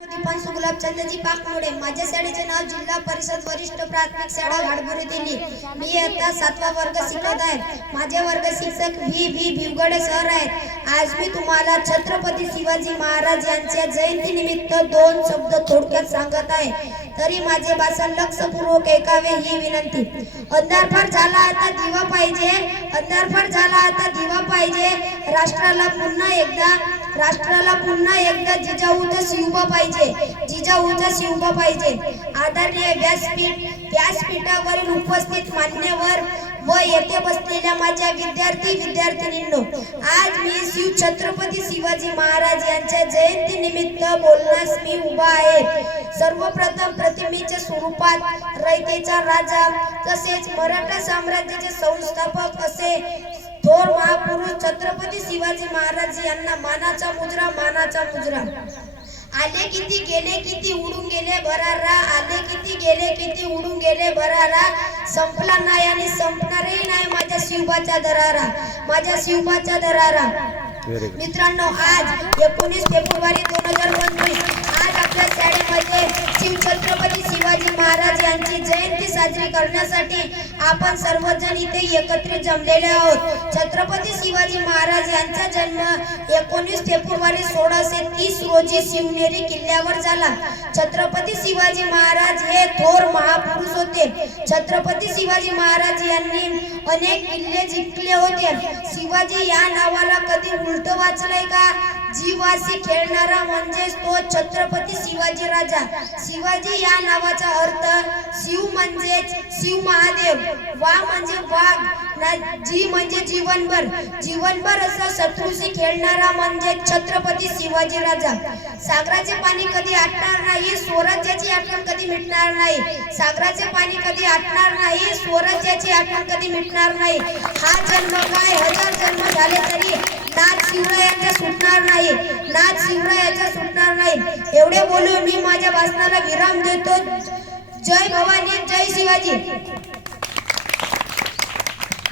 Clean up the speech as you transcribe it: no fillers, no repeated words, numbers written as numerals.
दीपांशु गुलाबचंदजी पाकमुळे। माझ्या शाळेचे नाव जिल्हा परिषद वरिष्ठ प्राथमिक शाळा घाटबुरी दिल्ली। मी इयत्ता 7वा वर्ग शिकत आहे। माझे वर्ग शिक्षक व्ही भिवगडे सर आहेत। आज मी तुम्हाला छत्रपती शिवाजी महाराज यांच्या जयंती निमित्त 2 शब्द थोडक्यात सांगत आहे। तरी माझे भाषण लक्षपूर्वक ऐकावे ही विनंती। अंधारफाट झाला आता दिवा पाहिजे, अंधारफाट झाला आता दिवा पाहिजे। राष्ट्राला पुन्हा एकदा जिजाऊचा शिवबा पाहिजे, जिजाऊचा शिवबा पाहिजे। आदरणीय व्यासपीठावरील उपस्थित मान्यवर व येथे बसलेल्या माझ्या विद्यार्थिनींनो, आज मी छत्रपती शिवाजी महाराज यांच्या जयंती निमित्त बोलण्यास मी उभा आहे। सर्वप्रथम प्रतिमेच्या स्वरूपात रयतेचा राजा तसेच मराठा साम्राज्याचे संस्थापक असे थोर महापुरुष छत्रपती शिवाजी महाराज यांना मानाचा मुजरा। आले किती गेले किती उडून गेले भरारा, आले किती गेले किती उडून गेले भरारा। संपला नाही आणि संपणारही नाही माझ्या शिवबाचा दरारा, मित्रांनो, आज 19 फेब्रुवारी 2025 आज आपल्या शाळेमध्ये छत्रपती शिवाजी महाराज यांची जयंती साजरी करण्यासाठी आपण सर्वजण इथे एकत्रित जमलेले आहोत। छत्रपती शिवाजी महाराज यांचा जन्म 19 फेब्रुवारी 1630 रोजी शिवनेरी किल्ल्यावर झाला। छत्रपती शिवाजी महाराज हे थोर महापुरुष होते। छत्रपती शिवाजी महाराज यांनी अनेक किल्ले जिंकले होते। शिवाजी या नावाला कधी उलट वाचलंय का? जीवाशी खेळणारा म्हणजेच तो छत्रपती शिवाजी राजा। शिवाजी या नावाचा अर्थ शिव म्हणजेच शिव महादेव, वा म्हणजे वाघ, जी म्हणजे जीवनभर असा शत्रूशी खेळणारा म्हणजे छत्रपती शिवाजी राजा। सागराचे पाणी कधी आटणार नाही, स्वराज्याची आठवण कधी मिटणार नाही। सागराचे पाणी कधी आटणार नाही, स्वराज्याची आठवण कधी मिटणार नाही। हा जन्म काय 1000 जन्म झाले तरी नाथ शिवरायाचा सुटणार नाही। एवढे बोलून मी माझ्या भाषणाला विराम देतो। जय भवानी, जय शिवाजी।